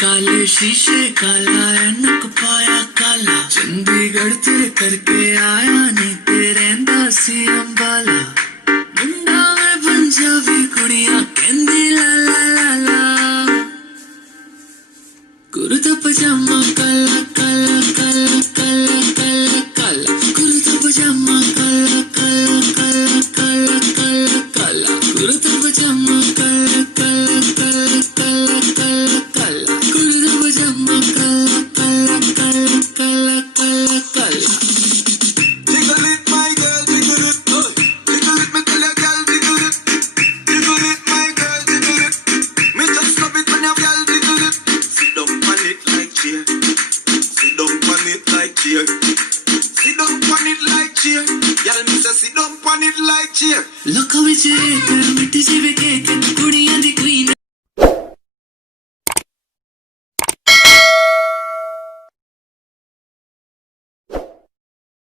काले शीशे काला ऐनक पाया काला चंडीगढ़ ते करके आया नी तेरे दासी अंबाला मुंडा में पंजाबी कुड़ियां कहंदी ला ला ला ला कुर्ता पजामा काला काला काला काला काला काला कुर्ता पजामा काला काला काला काला काला काला कुर्ता पजामा काला काला काला काला काला काला कुर्ता पजामा काला काला काला काला काला काला Jiggle it, my girl, jiggle it. Jiggle it, me tell ya, girl, jiggle it. Jiggle it, my girl, jiggle it. Me just love it when your girl jiggle it. Sit down on it like chair. Sit down on it like chair. Sit down on it like chair. Girl, me say sit down on it like chair. Look how we check, मिट्टी सी भी cake, कुड़ियां दी